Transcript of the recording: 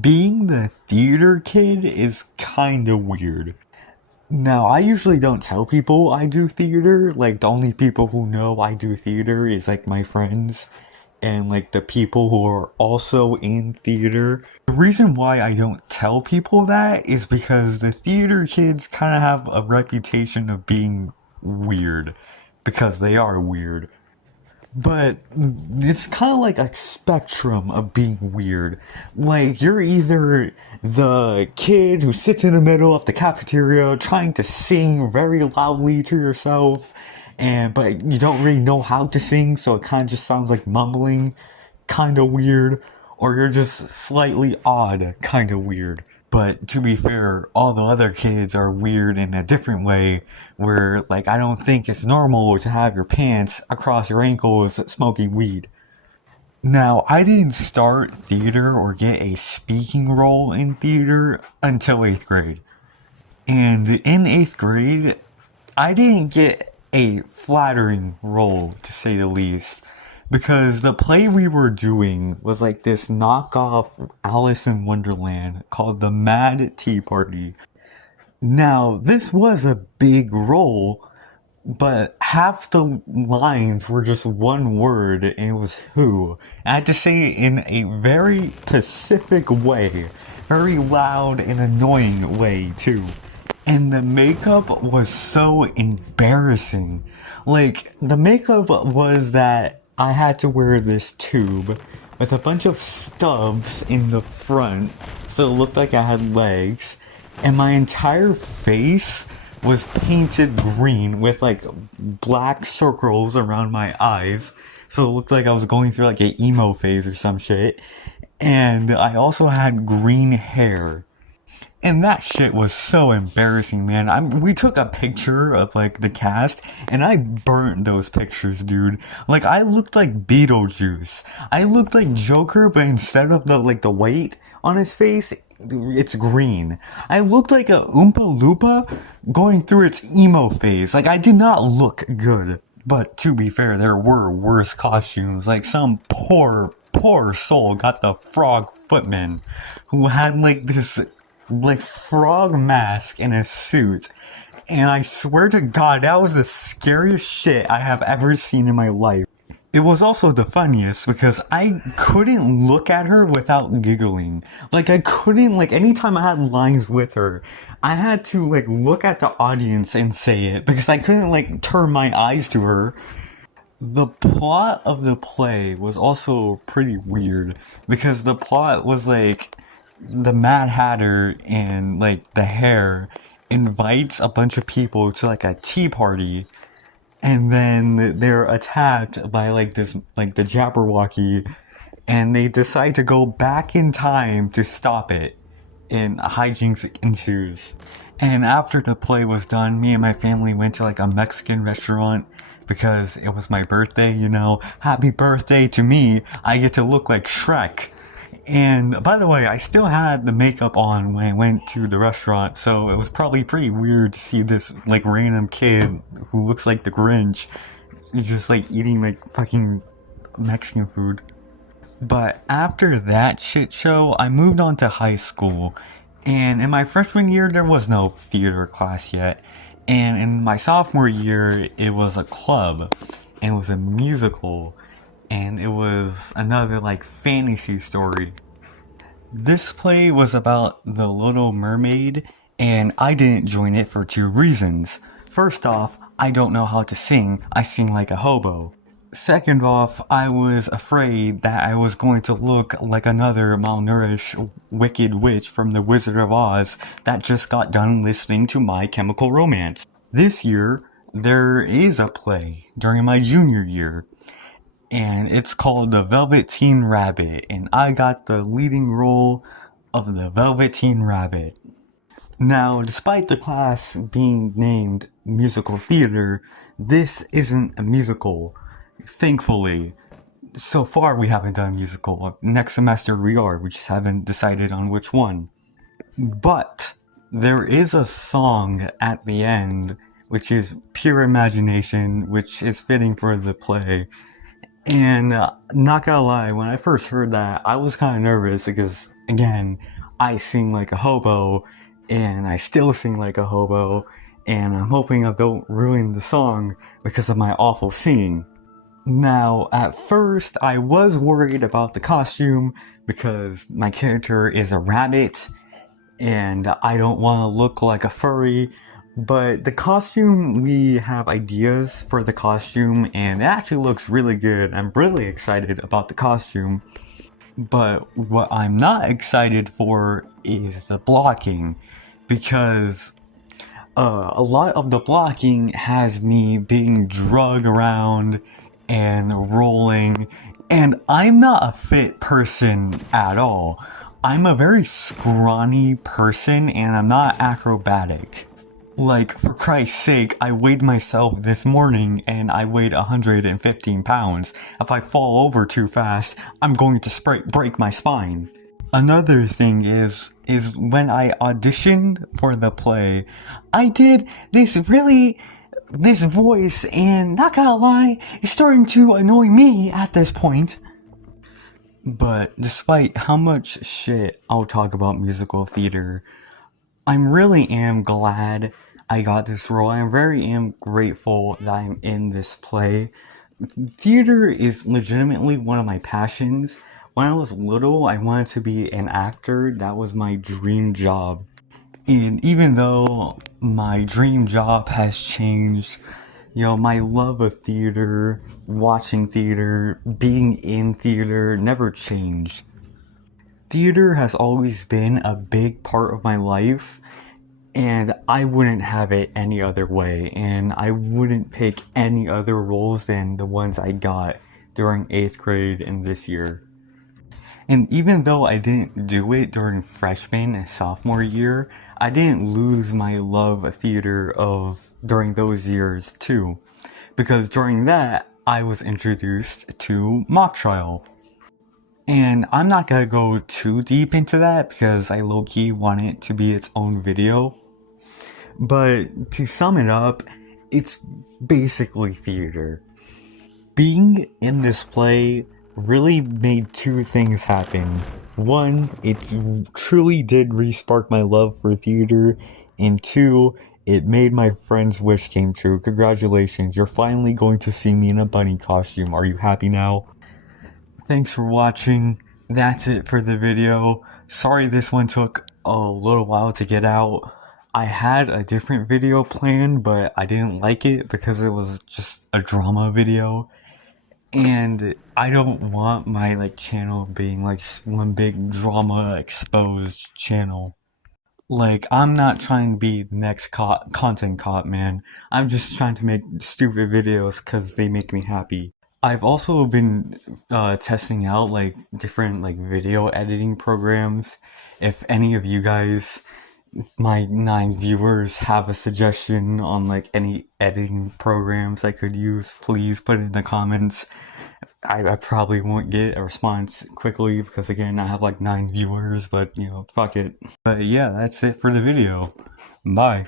Being the theater kid is kinda weird. Now, I usually don't tell people I do theater. Like, the only people who know I do theater is like my friends and like the people who are also in theater. The reason why I don't tell people that is because the theater kids kind of have a reputation of being weird because they are weird. But it's kind of like a spectrum of being weird. Like, you're either the kid who sits in the middle of the cafeteria trying to sing very loudly to yourself, and but you don't really know how to sing, so it kind of just sounds like mumbling, kind of weird, or you're just slightly odd, kind of weird. But to be fair, all the other kids are weird in a different way, where, like, I don't think it's normal to have your pants across your ankles smoking weed. Now, I didn't start theater or get a speaking role in theater until 8th grade. And in 8th grade, I didn't get a flattering role, to say the least, because the play we were doing was like this knockoff Alice in Wonderland called The Mad Tea Party. Now, this was a big role, but half the lines were just one word, and it was who. I had to say it in a very specific way, very loud and annoying way, too. And the makeup was so embarrassing. Like, the makeup was that I had to wear this tube with a bunch of stubs in the front, so it looked like I had legs, and my entire face was painted green with like black circles around my eyes, so it looked like I was going through like an emo phase or some shit. And I also had green hair. And that shit was so embarrassing, man. We took a picture of like the cast, and I burnt those pictures, dude. Like, I looked like Beetlejuice. I looked like Joker, but instead of the white on his face, it's green. I looked like a Oompa Loompa going through its emo phase. Like, I did not look good. But to be fair, there were worse costumes. Like, some poor soul got the frog footman who had like this like frog mask and a suit, and I swear to God, that was the scariest shit I have ever seen in my life. It was also the funniest because I couldn't look at her without giggling. Like, I couldn't, like, anytime I had lines with her, I had to like look at the audience and say it because I couldn't like turn my eyes to her. The plot of the play was also pretty weird because the plot was like the Mad Hatter and like the Hare invites a bunch of people to like a tea party, and then they're attacked by like this like the Jabberwocky, and they decide to go back in time to stop it, and hijinks ensues. And after the play was done, me and my family went to like a Mexican restaurant because it was my birthday, you know. Happy birthday to me. I get to look like Shrek. And by the way, I still had the makeup on when I went to the restaurant, so it was probably pretty weird to see this like random kid who looks like the Grinch just like eating like fucking Mexican food. But after that shit show, I moved on to high school, and in my freshman year there was no theater class yet, and in my sophomore year it was a club, and it was a musical, and it was another like fantasy story. This play was about the Little Mermaid, and I didn't join it for two reasons. First off, I don't know how to sing, I sing like a hobo. Second off, I was afraid that I was going to look like another malnourished, wicked witch from The Wizard of Oz that just got done listening to My Chemical Romance. This year, there is a play during my junior year, and it's called The Velveteen Rabbit, and I got the leading role of the Velveteen Rabbit. Now, despite the class being named musical theater, this isn't a musical. Thankfully. So far we haven't done a musical. Next semester we are, we just haven't decided on which one. But there is a song at the end, which is pure imagination, which is fitting for the play. And not gonna lie, when I first heard that, I was kind of nervous because, again, I sing like a hobo, and I still sing like a hobo, and I'm hoping I don't ruin the song because of my awful singing. Now, at first, I was worried about the costume because my character is a rabbit, and I don't want to look like a furry. But the costume, we have ideas for the costume, and it actually looks really good. I'm really excited about the costume. But what I'm not excited for is the blocking, because a lot of the blocking has me being drugged around and rolling, and I'm not a fit person at all. I'm a very scrawny person, and I'm not acrobatic. Like, for Christ's sake, I weighed myself this morning and I weighed 115 pounds. If I fall over too fast, I'm going to break my spine. Another thing is when I auditioned for the play, I did this voice, and not gonna lie, it's starting to annoy me at this point. But despite how much shit I'll talk about musical theater, I'm really am glad I got this role. I am grateful that I'm in this play. Theater is legitimately one of my passions. When I was little, I wanted to be an actor. That was my dream job. And even though my dream job has changed, my love of theater, watching theater, being in theater never changed. Theater has always been a big part of my life, and I wouldn't have it any other way, and I wouldn't pick any other roles than the ones I got during 8th grade and this year. And even though I didn't do it during freshman and sophomore year, I didn't lose my love of theater during those years too. Because during that, I was introduced to mock trial. And I'm not gonna go too deep into that because I low-key want it to be its own video. But to sum it up, it's basically theater. Being in this play really made two things happen. One, it truly did re-spark my love for theater, and two, it made my friend's wish came true. Congratulations, you're finally going to see me in a bunny costume. Are you happy now? Thanks for watching. That's it for the video. Sorry this one took a little while to get out. I had a different video planned, but I didn't like it because it was just a drama video. And I don't want my channel being like one big drama exposed channel. Like, I'm not trying to be the next content cop, man. I'm just trying to make stupid videos because they make me happy. I've also been testing out different video editing programs. If any of you guys, my 9 viewers, have a suggestion on any editing programs I could use, please put it in the comments. I probably won't get a response quickly because again I have 9 viewers, but fuck it. But yeah, that's it for the video. Bye.